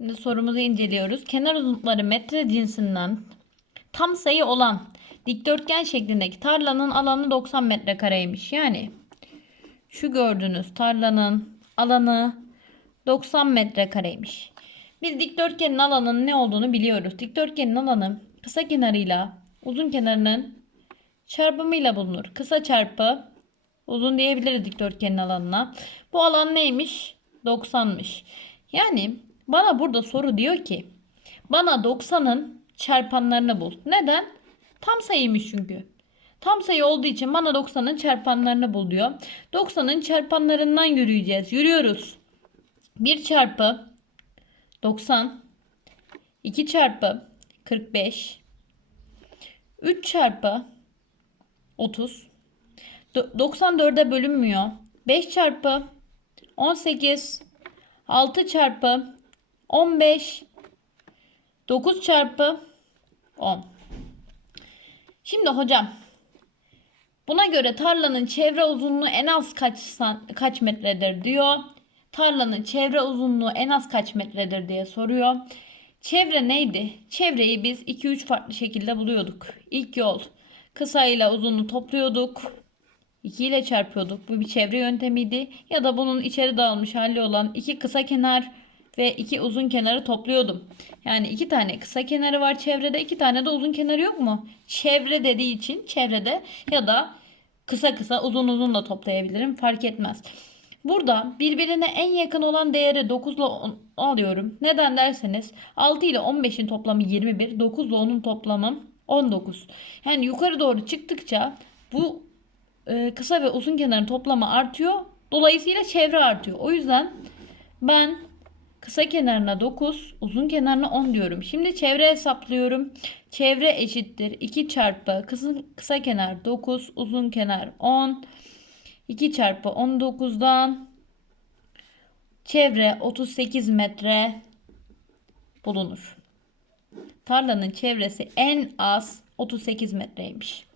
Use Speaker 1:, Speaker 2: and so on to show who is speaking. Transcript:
Speaker 1: Şimdi sorumuzu inceliyoruz. Kenar uzunlukları metre cinsinden tam sayı olan dikdörtgen şeklindeki tarlanın alanı 90 metrekareymiş. Yani şu gördüğünüz tarlanın alanı 90 metrekareymiş. Biz dikdörtgenin alanının ne olduğunu biliyoruz. Dikdörtgenin alanı kısa kenarıyla uzun kenarının çarpımıyla bulunur. Kısa çarpı uzun diyebiliriz dikdörtgenin alanına. Bu alan neymiş? 90'mış. Yani bana burada soru diyor ki bana 90'ın çarpanlarını bul. Neden? Tam sayıymış çünkü. Tam sayı olduğu için bana 90'ın çarpanlarını bul diyor. 90'ın çarpanlarından yürüyeceğiz. Yürüyoruz. 1 çarpı 90 2 çarpı 45 3 çarpı 30 Do- 94'e bölünmüyor. 5 çarpı 18 6 çarpı 15 9 çarpı 10 Şimdi hocam buna göre tarlanın çevre uzunluğu en az kaç kaç metredir diyor. Tarlanın çevre uzunluğu en az kaç metredir diye soruyor. Çevre neydi? Çevreyi biz 2-3 farklı şekilde buluyorduk. İlk yol kısa ile uzunluğu topluyorduk. 2 ile çarpıyorduk. Bu bir çevre yöntemiydi. Ya da bunun içeri dağılmış hali olan iki kısa kenar ve iki uzun kenarı topluyordum. Yani iki tane kısa kenarı var çevrede, iki tane de uzun kenarı yok mu? Çevre dediği için çevrede ya da kısa kısa uzun uzun da toplayabilirim fark etmez. Burada birbirine en yakın olan değeri 9 ile 10 alıyorum. Neden derseniz 6 ile 15'in toplamı 21, 9 ile 10'un toplamı 19. Yani yukarı doğru çıktıkça bu e, kısa ve uzun kenarın toplamı artıyor. Dolayısıyla çevre artıyor. O yüzden ben kısa kenarına 9, uzun kenarına 10 diyorum. Şimdi çevre hesaplıyorum. Çevre eşittir 2 çarpı kısa, kısa kenar 9, uzun kenar 10. 2 çarpı 19'dan çevre 38 metre bulunur. Tarlanın çevresi en az 38 metreymiş.